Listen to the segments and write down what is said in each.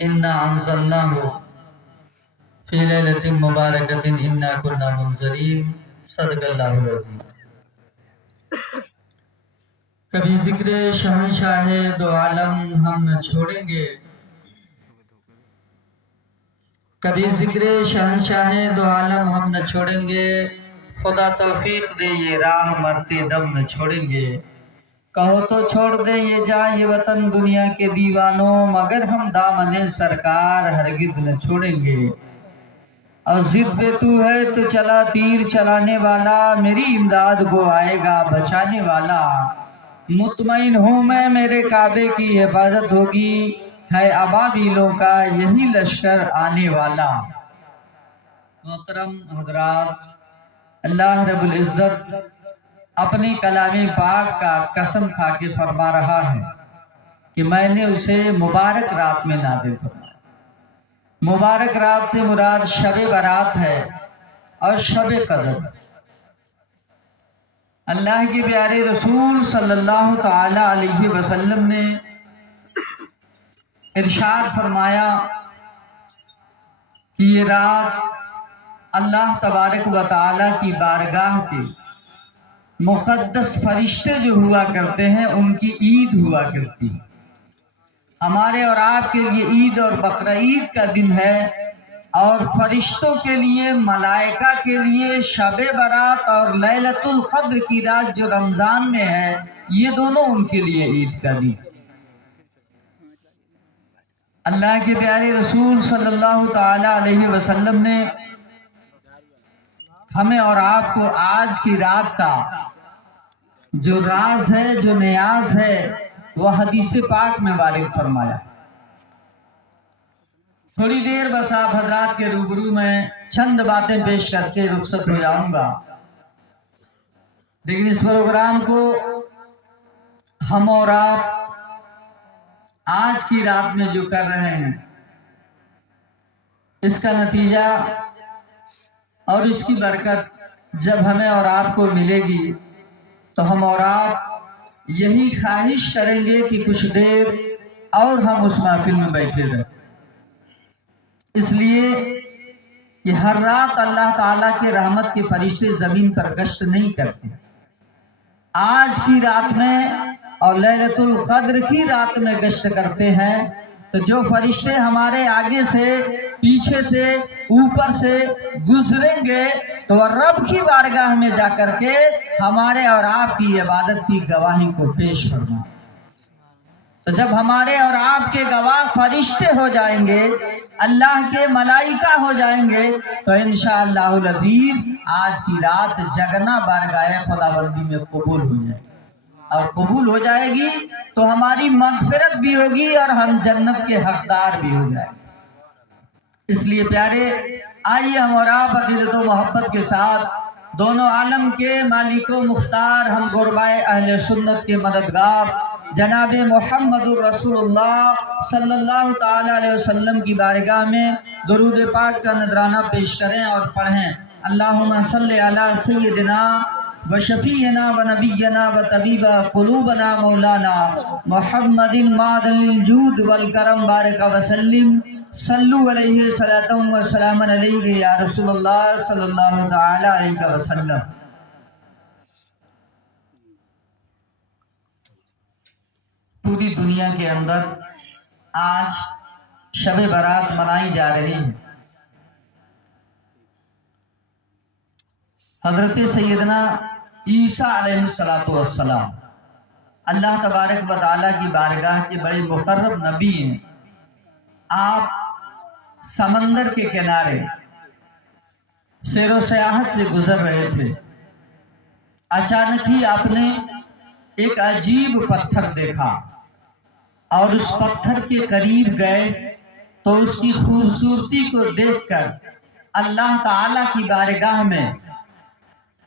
انا انزلناہ فی لیلۃ مبارکۃ انا کنا منذرین صدق اللہ العظیم۔ کبھی ذکر شہنشاہ دو عالم ہم نہ چھوڑیں گے، کبھی ذکر شہنشاہ دو عالم ہم نہ چھوڑیں گے، خدا توفیق دے یہ راہ مرتے دم نہ چھوڑیں گے۔ کہو تو چھوڑ دیں یہ جا یہ وطن دنیا کے دیوانوں، مگر ہم دامن سرکار ہرگز نہ چھوڑیں گے۔ اور ضد پہ تو ہے تو چلا تیر چلانے والا، میری امداد کو آئے گا بچانے والا۔ مطمئن ہوں میں میرے کعبے کی حفاظت ہوگی، ہے ابابیلوں کا یہی لشکر آنے والا۔ محترم حضرات، اللہ رب العزت اپنی کلام پاک کا قسم کھا کے فرما رہا ہے کہ میں نے اسے مبارک رات میں نازل فرمایا۔ مبارک رات سے مراد شب برات ہے اور شب قدر۔ اللہ کے پیارے رسول صلی اللہ تعالی علیہ وسلم نے ارشاد فرمایا کہ یہ رات اللہ تبارک و تعالی کی بارگاہ کے مقدس فرشتے جو ہوا کرتے ہیں ان کی عید ہوا کرتی ہے۔ ہمارے اور آپ کے لیے عید اور بقرعید کا دن ہے، اور فرشتوں کے لیے، ملائکہ کے لیے شب برات اور لیلۃ القدر کی رات جو رمضان میں ہے، یہ دونوں ان کے لیے عید کا دن۔ اللہ کے پیارے رسول صلی اللہ تعالی علیہ وسلم نے ہمیں اور آپ کو آج کی رات کا جو راز ہے، جو نیاز ہے، وہ حدیث پاک میں وارد فرمایا۔ تھوڑی دیر بس آپ حضرات کے روبرو میں چند باتیں پیش کر کے رخصت ہو جاؤں گا، لیکن اس پروگرام کو ہم اور آپ آج کی رات میں جو کر رہے ہیں، اس کا نتیجہ اور اس کی برکت جب ہمیں اور آپ کو ملے گی تو ہم اور آپ یہی خواہش کریں گے کہ کچھ دیر اور ہم اس محفل میں بیٹھے رہیں، اس لیے کہ ہر رات اللہ تعالیٰ کے رحمت کے فرشتے زمین پر گشت نہیں کرتے۔ آج کی رات میں اور لیلۃ القدر کی رات میں گشت کرتے ہیں، تو جو فرشتے ہمارے آگے سے، پیچھے سے، اوپر سے گزریں گے تو رب کی بارگاہ میں جا کر کے ہمارے اور آپ کی عبادت کی گواہی کو پیش فرما۔ تو جب ہمارے اور آپ کے گواہ فرشتے ہو جائیں گے، اللہ کے ملائکہ ہو جائیں گے، تو انشاءاللہ العزیز آج کی رات جگنا بارگاہ خداوندی میں قبول ہو جائے گی، اور قبول ہو جائے گی تو ہماری مغفرت بھی ہوگی اور ہم جنت کے حقدار بھی ہو جائیں گے۔ اس لیے پیارے، آئیے ہم اور آپ عقیدت و محبت کے ساتھ دونوں عالم کے مالک و مختار، ہم غربائے اہل سنت کے مددگار جناب محمد الرسول اللہ صلی اللہ تعالی علیہ وسلم کی بارگاہ میں درود پاک کا نذرانہ پیش کریں اور پڑھیں۔ اللہم صلی علی سیدنا و شفیعنا و نبینا و طبیب قلوبنا مولانا محمد معدن الجود والکرم بارک وسلم، صلو علیہ صلاۃ و سلام علیہ یا رسول اللہ صلی اللہ تعالی علیہ وسلم۔ پوری دنیا کے اندر آج شب برات منائی جا رہی ہے۔ حضرت سیدنا عیسیٰ علیہ السلام اللہ تبارک و تعالیٰ کی بارگاہ کے بڑے مقرب نبی ہیں۔ آپ سمندر کے کنارے سیر و سیاحت سے گزر رہے تھے، اچانک ہی آپ نے ایک عجیب پتھر دیکھا اور اس پتھر کے قریب گئے تو اس کی خوبصورتی کو دیکھ کر اللہ تعالیٰ کی بارگاہ میں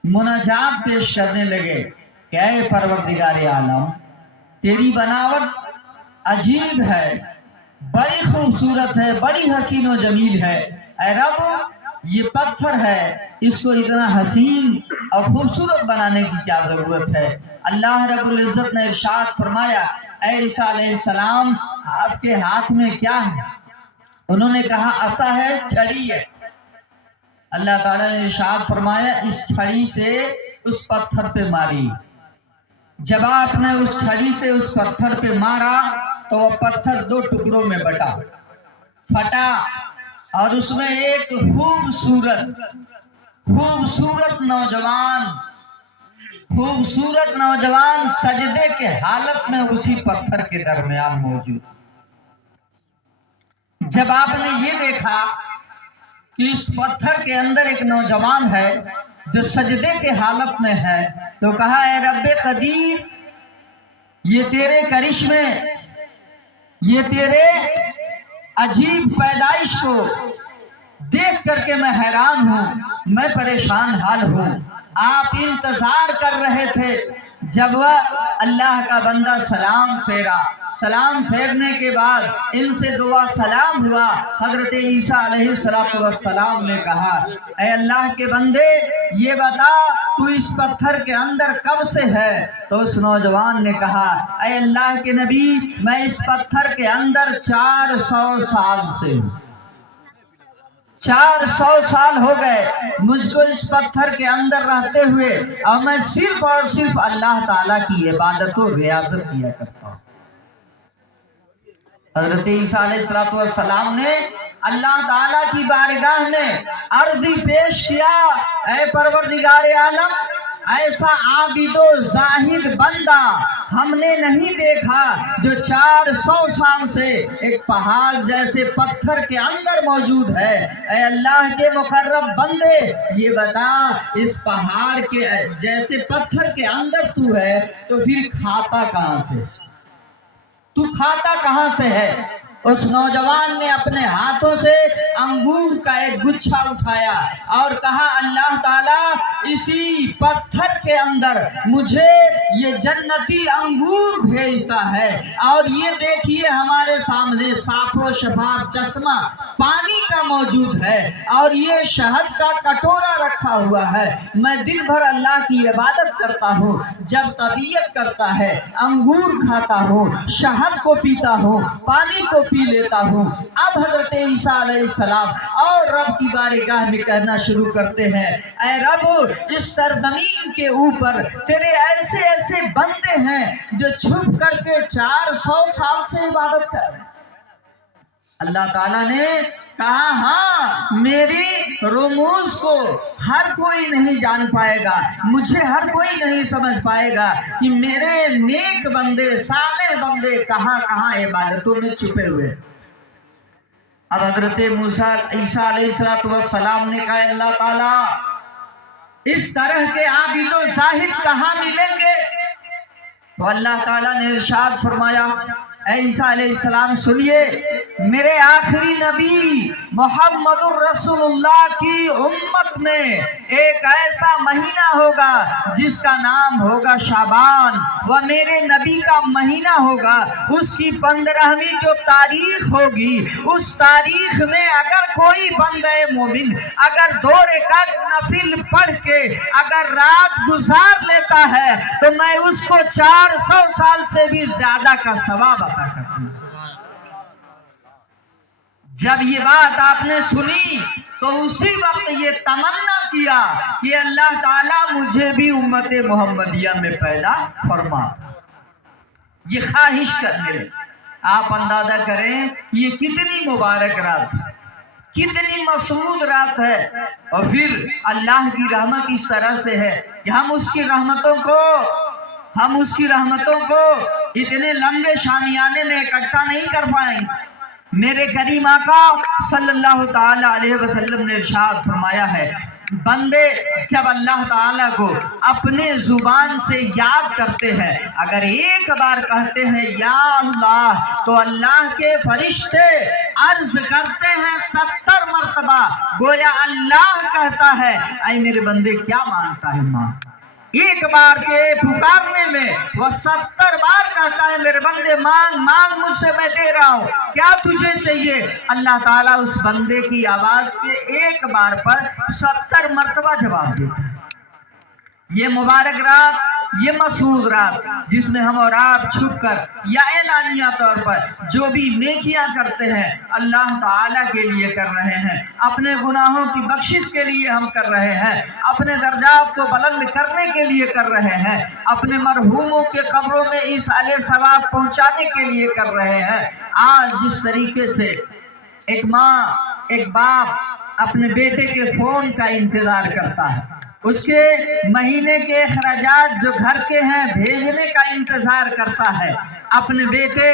مناجات پیش کرنے لگے کہ اے پروردگار عالم، تیری بناوٹ عجیب ہے، بڑی خوبصورت ہے، بڑی حسین و جمیل ہے۔ اے رب، یہ پتھر ہے، اس کو اتنا حسین اور خوبصورت بنانے کی کیا ضرورت ہے؟ اللہ رب العزت نے ارشاد فرمایا، اے عیسیٰ علیہ السلام، آپ کے ہاتھ میں کیا ہے؟ انہوں نے کہا عصا ہے، چھڑی ہے۔ اللہ تعالیٰ نے ارشاد فرمایا اس چھڑی سے اس پتھر پہ ماری۔ جب آپ نے اس چھڑی سے اس پتھر پہ مارا تو وہ پتھر دو ٹکڑوں میں بٹا، پھٹا، اور اس میں ایک خوبصورت نوجوان سجدے کے حالت میں اسی پتھر کے درمیان موجود۔ جب آپ نے یہ دیکھا کہ اس پتھر کے اندر ایک نوجوان ہے جو سجدے کے حالت میں ہے، تو کہا اے رب قدیر، یہ تیرے کرشمے، یہ تیرے عجیب پیدائش کو دیکھ کر کے میں حیران ہوں، میں پریشان حال ہوں۔ آپ انتظار کر رہے تھے جب وہ اللہ کا بندہ سلام پھیرا، سلام پھیرنے کے بعد ان سے دعا سلام ہوا۔ حضرت عیسیٰ علیہ السلام نے کہا اے اللہ کے بندے، یہ بتا تو اس پتھر کے اندر کب سے ہے؟ تو اس نوجوان نے کہا اے اللہ کے نبی، میں اس پتھر کے اندر 400 سال سے ہوں، 400 سال ہو گئے مجھ کو اس پتھر کے اندر رہتے ہوئے، اور میں صرف اور صرف اللہ تعالیٰ کی عبادت و ریاضت کیا کرتا ہوں۔ حضرت عیسیٰ علیہ السلام نے اللہ تعالیٰ کی بارگاہ میں عرضی پیش کیا اے پروردگار عالم، ایسا عابد و زاہد بندہ ہم نے نہیں دیکھا جو 400 سال سے ایک پہاڑ جیسے پتھر کے اندر موجود ہے۔ اے اللہ کے مقرب بندے، یہ بتا اس پہاڑ کے جیسے پتھر کے اندر تو ہے تو پھر کھاتا کہاں سے؟ تو کھاتا کہاں سے ہے؟ اس نوجوان نے اپنے ہاتھوں سے انگور کا ایک گچھا اٹھایا اور کہا اللہ تعالیٰ اسی پتھر کے اندر مجھے یہ جنتی انگور بھیجتا ہے، اور یہ دیکھیے ہمارے سامنے صاف و شفاف چشمہ پانی کا موجود ہے، اور یہ شہد کا کٹورا رکھا ہوا ہے۔ میں دن بھر اللہ کی عبادت کرتا ہوں، جب طبیعت کرتا ہے انگور کھاتا ہوں، شہد کو پیتا ہوں، پانی کو پی لیتا ہوں۔ اب حضرت عیسیٰ علیہ السلام اور رب کی بارگاہ میں کہنا شروع کرتے ہیں اے رب، اس سرزمین کے اوپر تیرے ایسے ایسے بندے ہیں جو چھپ کر کے 400 سال سے عبادت کر رہے ہیں۔ اللہ تعالیٰ نے کہا ہاں، میری رموز کو ہر کوئی نہیں جان پائے گا، مجھے ہر کوئی نہیں سمجھ پائے گا کہ میرے نیک بندے، صالح بندے کہاں کہاں عبادتوں میں چھپے ہوئے۔ اب حضرت عیسیٰ علیہ السلام نے کہا اللہ تعالیٰ اس طرح کے عابد و زاہد کہاں ملیں گے؟ تو اللہ تعالیٰ نے ارشاد فرمایا اے عیسیٰ علیہ السلام سنیے، میرے آخری نبی محمد الرسول اللہ کی امت میں ایک ایسا مہینہ ہوگا جس کا نام ہوگا شعبان، وہ میرے نبی کا مہینہ ہوگا۔ اس کی 15ویں جو تاریخ ہوگی، اس تاریخ میں اگر کوئی بندہ مومن اگر 2 رکعت نفل پڑھ کے اگر رات گزار لیتا ہے تو میں اس کو 400 سال سے بھی زیادہ کا ثواب عطا کرتا ہوں۔ جب یہ بات آپ نے سنی تو اسی وقت یہ تمنا کیا کہ اللہ تعالیٰ مجھے بھی امت محمدیہ میں پیدا فرما، یہ خواہش کرنے لگے۔ آپ اندازہ کریں یہ کتنی مبارک رات ہے، کتنی مسعود رات ہے، اور پھر اللہ کی رحمت اس طرح سے ہے کہ ہم اس کی رحمتوں کو اتنے لمبے شامیانے میں اکٹھا نہیں کر پائیں۔ میرے کریم آقا صلی اللہ تعالی علیہ وسلم نے ارشاد فرمایا ہے بندے جب اللہ تعالیٰ کو اپنے زبان سے یاد کرتے ہیں، اگر ایک بار کہتے ہیں یا اللہ، تو اللہ کے فرشتے عرض کرتے ہیں 70 مرتبہ، گویا اللہ کہتا ہے اے میرے بندے کیا مانگتا ہے ماں؟ ایک بار کے پکارنے میں وہ 70 بار کہتا ہے میرے بندے مانگ مانگ، مجھ سے میں دے رہا ہوں، کیا تجھے چاہیے؟ اللہ تعالیٰ اس بندے کی آواز کے ایک بار پر 70 مرتبہ جواب دیتا ہے۔ یہ مبارک رات، یہ مسعود رات جس میں ہم اور آپ چھپ کر یا اعلانیہ طور پر جو بھی نیکیاں کرتے ہیں اللہ تعالیٰ کے لیے کر رہے ہیں، اپنے گناہوں کی بخشش کے لیے ہم کر رہے ہیں، اپنے درجات کو بلند کرنے کے لیے کر رہے ہیں، اپنے مرحوموں کے قبروں میں ایصال ثواب پہنچانے کے لیے کر رہے ہیں۔ آج جس طریقے سے ایک ماں، ایک باپ اپنے بیٹے کے فون کا انتظار کرتا ہے، اس کے مہینے کے اخراجات جو گھر کے ہیں بھیجنے کا انتظار کرتا ہے، اپنے بیٹے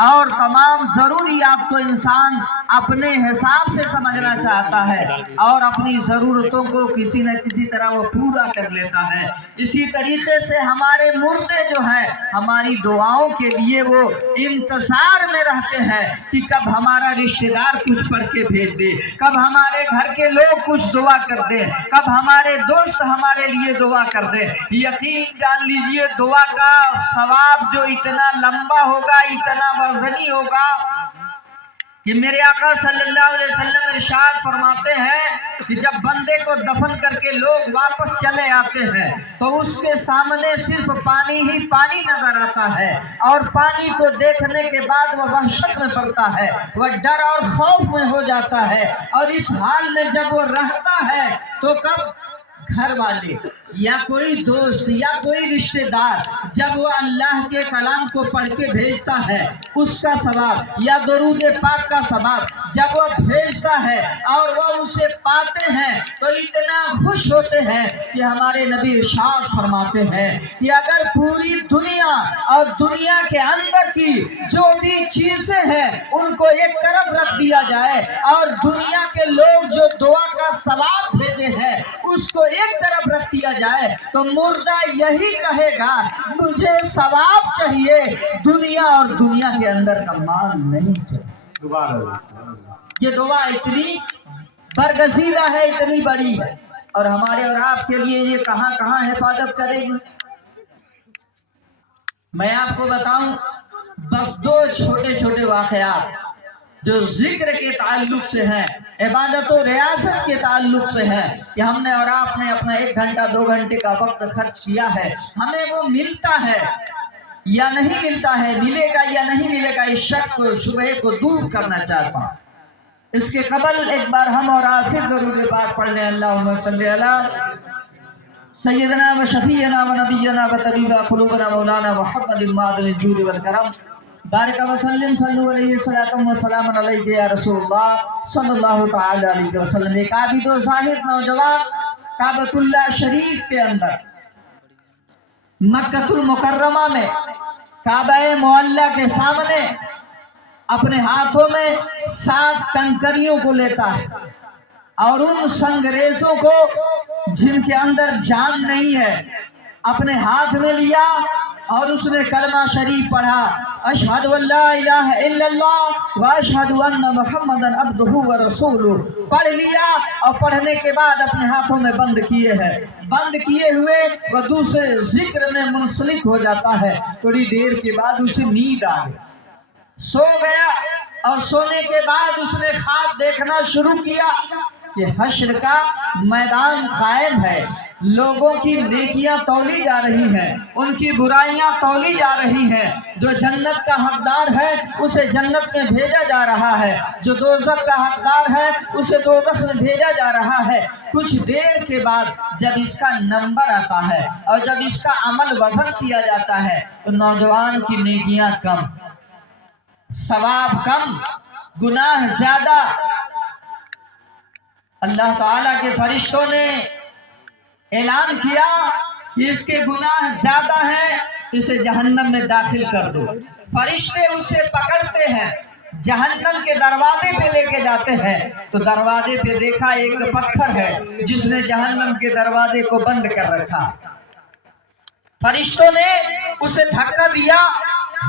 اور تمام ضروریات کو انسان اپنے حساب سے سمجھنا چاہتا ہے اور اپنی ضرورتوں کو کسی نہ کسی طرح وہ پورا کر لیتا ہے۔ اسی طریقے سے ہمارے مردے جو ہیں ہماری دعاؤں کے لیے وہ انتظار میں رہتے ہیں کہ کب ہمارا رشتہ دار کچھ پڑھ کے بھیج دے، کب ہمارے گھر کے لوگ کچھ دعا کر دیں، کب ہمارے دوست ہمارے لیے دعا کر دیں۔ یقین جان لیجئے دعا کا ثواب جو اتنا لمبا ہوگا، اتنا وزنی ہوگا کہ میرے آقا صلی اللہ علیہ وسلم ارشاد فرماتے ہیں کہ جب بندے کو دفن کر کے لوگ واپس چلے آتے ہیں تو اس کے سامنے صرف پانی ہی پانی نظر آتا ہے، اور پانی کو دیکھنے کے بعد وہ وحشت میں پڑتا ہے، وہ ڈر اور خوف میں ہو جاتا ہے، اور اس حال میں جب وہ رہتا ہے تو کب گھر والے یا کوئی دوست یا کوئی رشتہ دار جب وہ اللہ کے کلام کو پڑھ کے بھیجتا ہے اس کا ثواب، یا درود پاک کا ثواب جب وہ بھیجتا ہے اور وہ اسے پاتے ہیں تو اتنا خوش ہوتے ہیں کہ ہمارے نبی ارشاد فرماتے ہیں کہ اگر پوری دنیا اور دنیا کے اندر کی جو بھی چیزیں ہیں ان کو ایک طرف رکھ دیا جائے اور دنیا کے لوگ جو دعا کا ثواب بھیجے ہیں اس کو ایک طرف رکھ دیا جائے تو مردہ یہی کہے گا مجھے ثواب چاہیے، دنیا اور دنیا کے اندر کا مال نہیں چاہیے۔ یہ دعا اتنی برگزیدہ ہے، اتنی بڑی ہے، اور ہمارے اور آپ کے لیے یہ کہاں کہاں حفاظت کرے گی۔ میں آپ کو بتاؤں بس دو چھوٹے چھوٹے واقعات جو ذکر کے تعلق سے ہیں، عبادت و ریاست کے تعلق سے ہے، کہ ہم نے اور آپ نے اپنا 1 گھنٹہ 2 گھنٹے کا وقت خرچ کیا ہے، ہمیں وہ ملتا ہے یا نہیں ملتا ہے، ملے گا یا نہیں ملے گا، اس شک کو شبہے کو دور کرنا چاہتا ہوں۔ اس کے قبل ایک بار ہم اور آپ پھر درود پاک پڑھ لیں، اللہم صلی علی سیدنا و شفیعنا و نبینا و طبیب قلوبنا مولانا محمد معدن الجود والکرم بارک وسلم صلو علیہ الصلوۃ والسلام علیک یا رسول اللہ صلی اللہ تعالی علیہ وسلم۔ ایک عابد و زاہد نوجوان کعبۃ اللہ شریف کے اندر مکہ المکرمہ میں کعبہ معلیٰ کے سامنے اپنے ہاتھوں میں 7 کنکریوں کو لیتا ہے اور ان سنگریزوں کو جن کے اندر جان نہیں ہے اپنے ہاتھ میں لیا اور اس نے کلمہ شریف پڑھا، اشہد ان لا الہ الا اللہ و اشہد ان محمدا عبدہ و رسولہ، پڑھ لیا اور پڑھنے کے بعد اپنے ہاتھوں میں بند کیے ہیں، بند کیے ہوئے وہ دوسرے ذکر میں منسلک ہو جاتا ہے۔ تھوڑی دیر کے بعد اسے نیند آ گئی، سو گیا، اور سونے کے بعد اس نے خواب دیکھنا شروع کیا کہ حشر کا میدان قائم ہے، لوگوں کی نیکیاں تولی جا رہی ہیں، ان کی برائیاں تولی جا رہی ہیں، جو جنت کا حقدار ہے اسے جنت میں بھیجا جا رہا ہے، جو دوزخ کا حقدار ہے اسے دوزخ میں بھیجا جا رہا ہے۔ کچھ دیر کے بعد جب اس کا نمبر آتا ہے اور جب اس کا عمل وزن کیا جاتا ہے تو نوجوان کی نیکیاں کم، ثواب کم، گناہ زیادہ۔ اللہ تعالیٰ کے فرشتوں نے اعلان کیا کہ اس کے گناہ زیادہ ہیں، اسے جہنم میں داخل کر دو۔ فرشتے اسے پکڑتے ہیں، جہنم کے دروازے پہ لے کے جاتے ہیں تو دروازے پہ دیکھا ایک پتھر ہے جس نے جہنم کے دروازے کو بند کر رکھا۔ فرشتوں نے اسے دھکا دیا،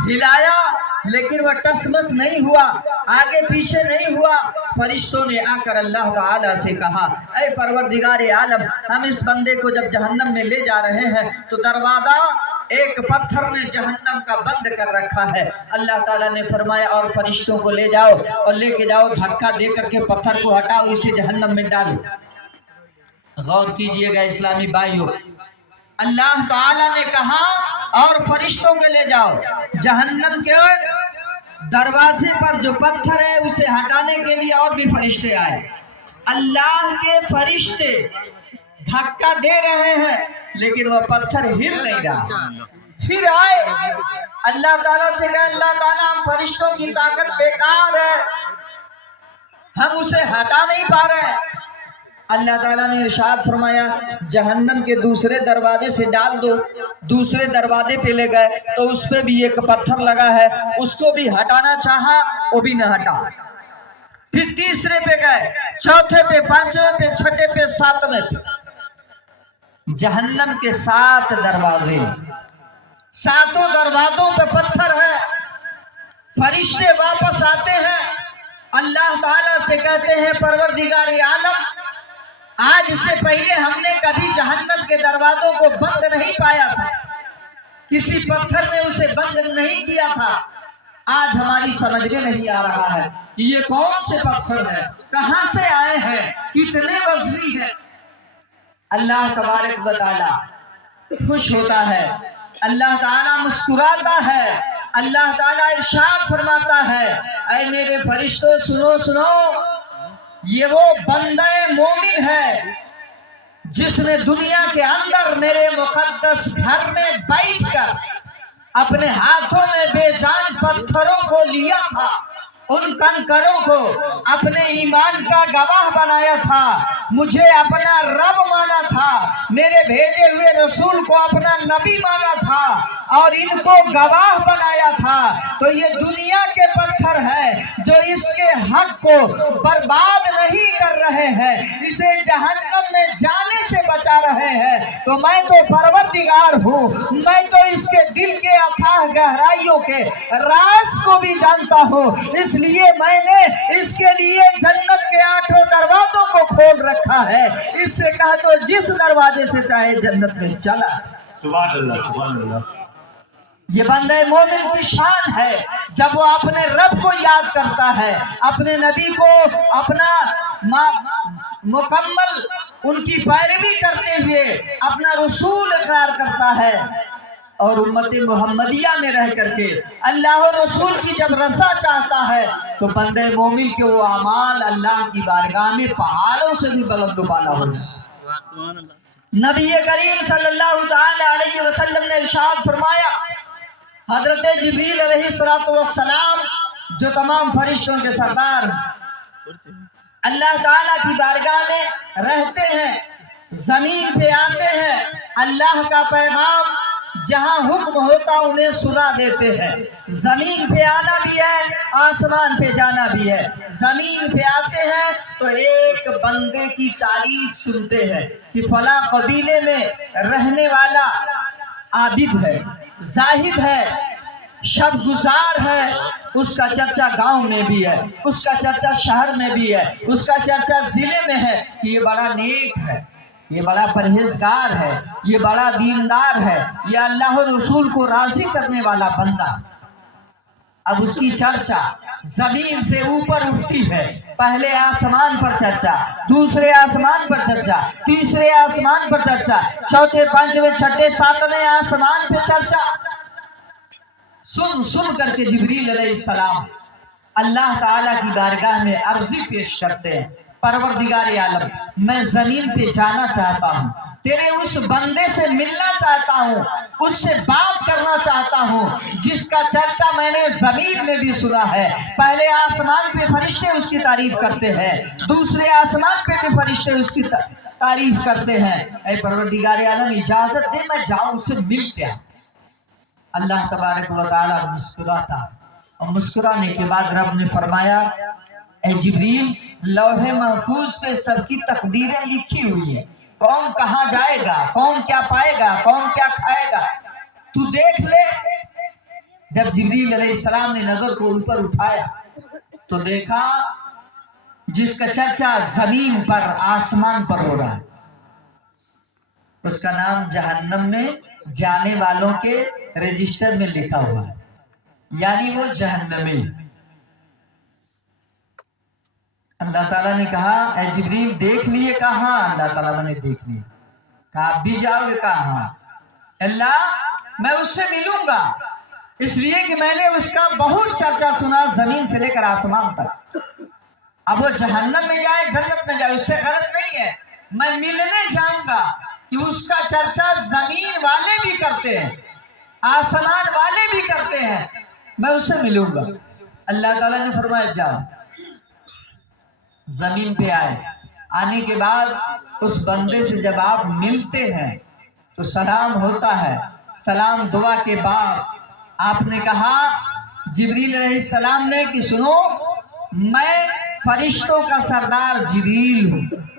ہلایا، لیکن وہ ٹسمس نہیں ہوا، آگے پیچھے نہیں ہوا۔ فرشتوں نے آ کر اللہ تعالیٰ سے کہا، اے پروردگار عالم، ہم اس بندے کو جب جہنم میں لے جا رہے ہیں تو دروازہ ایک پتھر نے جہنم کا بند کر رکھا ہے۔ اللہ تعالیٰ نے فرمایا اور فرشتوں کو لے جاؤ اور لے کے جاؤ، دھکا دے کر کے پتھر کو ہٹاؤ، اسے جہنم میں ڈالو۔ غور کیجئے گا اسلامی بھائیوں، اللہ تعالی نے کہا اور فرشتوں کو لے جاؤ، جہنم کے دروازے پر جو پتھر ہے اسے ہٹانے کے لیے اور بھی فرشتے آئے۔ اللہ کے فرشتے دھکا دے رہے ہیں لیکن وہ پتھر ہل نہیں رہا۔ پھر آئے اللہ تعالیٰ سے کہا اللہ تعالیٰ ہم فرشتوں کی طاقت بیکار ہے، ہم اسے ہٹا نہیں پا رہے۔ اللہ تعالیٰ نے ارشاد فرمایا جہنم کے دوسرے دروازے سے ڈال دو۔ دوسرے دروازے پہ لے گئے تو اس پہ بھی ایک پتھر لگا ہے، اس کو بھی ہٹانا چاہا وہ بھی نہ ہٹا۔ پھر تیسرے پہ گئے، چوتھے پہ، پانچویں پہ، چھٹے پہ، ساتویں پہ۔ جہنم کے 7 دروازے، 7 دروازوں پہ پتھر ہے۔ فرشتے واپس آتے ہیں، اللہ تعالیٰ سے کہتے ہیں پروردگار عالم آج سے پہلے ہم نے کبھی جہنم کے دروازوں کو بند نہیں پایا تھا، کسی پتھر نے اسے بند نہیں کیا تھا۔ آج ہماری سمجھ میں نہیں آ رہا ہے کہ یہ کون سے پتھر ہیں، کہاں سے آئے ہیں، کتنے وزنی ہیں۔ اللہ تبارک و تعالی خوش ہوتا ہے، اللہ تعالیٰ مسکراتا ہے، اللہ تعالیٰ ارشاد فرماتا ہے اے میرے فرشتوں سنو سنو، یہ وہ بندہ مومن ہے جس نے دنیا کے اندر میرے مقدس گھر میں بیٹھ کر اپنے ہاتھوں میں بے جان پتھروں کو لیا تھا، ان کنکروں کو اپنے ایمان کا گواہ بنایا تھا، مجھے اپنا رب مانا تھا، میرے بھیجے ہوئے رسول کو اپنا نبی مانا تھا اور ان کو گواہ بنایا تھا۔ تو یہ دنیا کے پتھر ہیں جو اس کے حق کو برباد نہیں کر رہے ہیں، اسے جہنم میں جانے سے بچا رہے ہیں۔ تو میں تو پروردگار ہوں، میں تو اس کے دل کے اتھاہ گہرائیوں کے راز کو بھی جانتا ہوں، اس لیے میں نے اس کے لیے جنت کے 8 دروازوں کو کھول رکھا ہے۔ اس سے کہا تو جس دروازے سے چاہے جنت میں چلا۔ سبحان اللہ سبحان اللہ۔ یہ بندہ مومن کی شان ہے جب وہ اپنے رب کو یاد کرتا ہے، اپنے نبی کو اپنا مکمل ان کی پیروی کرتے ہوئے اپنا رسول اقرار کرتا ہے اور امت محمدیہ میں رہ کر کے اللہ و رسول کی جب رضا چاہتا ہے تو بندہ مومن کے وہ اعمال اللہ کی بارگاہ میں پہاڑوں سے بھی بلند و بالا ہو جائے۔ نبی کریم صلی اللہ تعالی علیہ وسلم نے ارشاد فرمایا حضرت جبریل علیہ السلام جو تمام فرشتوں کے سردار اللہ تعالیٰ کی بارگاہ میں رہتے ہیں، زمین پہ آتے ہیں، اللہ کا پیغام جہاں حکم ہوتا انہیں سنا دیتے ہیں۔ زمین پہ آنا بھی ہے، آسمان پہ جانا بھی ہے۔ زمین پہ آتے ہیں تو ایک بندے کی تعریف سنتے ہیں کہ فلاں قبیلے میں رہنے والا عابد ہے، زاہد ہے، شب گزار ہے، اس کا چرچا گاؤں میں بھی ہے، اس کا چرچا شہر میں بھی ہے، اس کا چرچا ضلع میں ہے کہ یہ بڑا نیک ہے، یہ بڑا پرہیزگار ہے، یہ بڑا دیندار ہے، یہ اللہ و رسول کو راضی کرنے والا بندہ۔ اب اس کی چرچا زمین سے اوپر اٹھتی ہے، پہلے آسمان پر چرچا، دوسرے آسمان پر چرچا، تیسرے آسمان پر چرچا، چوتھے، پانچویں، چھٹے، ساتویں آسمان پہ چرچا۔ سن کر کے جبریل علیہ السلام اللہ تعالیٰ کی بارگاہ میں عرضی پیش کرتے ہیں پروردگار عالم میں زمین پہ جانا چاہتا ہوں، تیرے اس بندے سے ملنا چاہتا ہوں، اس سے بات کرنا چاہتا ہوں جس کا چرچا میں نے زمین میں بھی سنا ہے۔ پہلے آسمان پہ فرشتے اس کی تعریف کرتے ہیں، دوسرے آسمان پہ بھی فرشتے اس کی تعریف کرتے ہیں۔ اے پروردگار عالم اجازت دے میں جاؤں اسے مل کے۔ اللہ تبارک و تعالی مسکراتا اور مسکرانے کے بعد رب نے فرمایا اے جبریل لوح محفوظ پہ سب کی تقدیریں لکھی ہوئی ہیں، کون کہاں جائے گا، کون کیا پائے گا، کون کیا کھائے گا، تو دیکھ لے۔ جب جبریل علیہ السلام نے نظر کو اوپر اٹھایا تو دیکھا جس کا چرچا زمین پر آسمان پر ہو رہا ہے اس کا نام جہنم میں جانے والوں کے رجسٹر میں لکھا ہوا ہے، یعنی وہ جہنمی۔ اللہ تعالیٰ نے کہا اے جبریل دیکھ لیے؟ کہاں؟ اللہ تعالیٰ نے دیکھ لیا۔ کہا آپ بھی جاؤ گے؟ کہاں؟ اللہ میں اس سے ملوں گا، اس لیے کہ میں نے اس کا بہت چرچا سنا زمین سے لے کر آسمان تک۔ اب وہ جہنم میں جائے جنت میں جائے اس سے غلط نہیں ہے، میں ملنے جاؤں گا کہ اس کا چرچا زمین والے بھی کرتے ہیں، آسمان والے بھی کرتے ہیں، میں اس سے ملوں گا۔ اللہ تعالیٰ نے فرمایا جاؤ، زمین پہ آئے، آنے کے بعد اس بندے سے جب آپ ملتے ہیں تو سلام ہوتا ہے، سلام دعا کے بعد آپ نے کہا جبریل علیہ السلام نے کہ سنو میں فرشتوں کا سردار جبریل ہوں،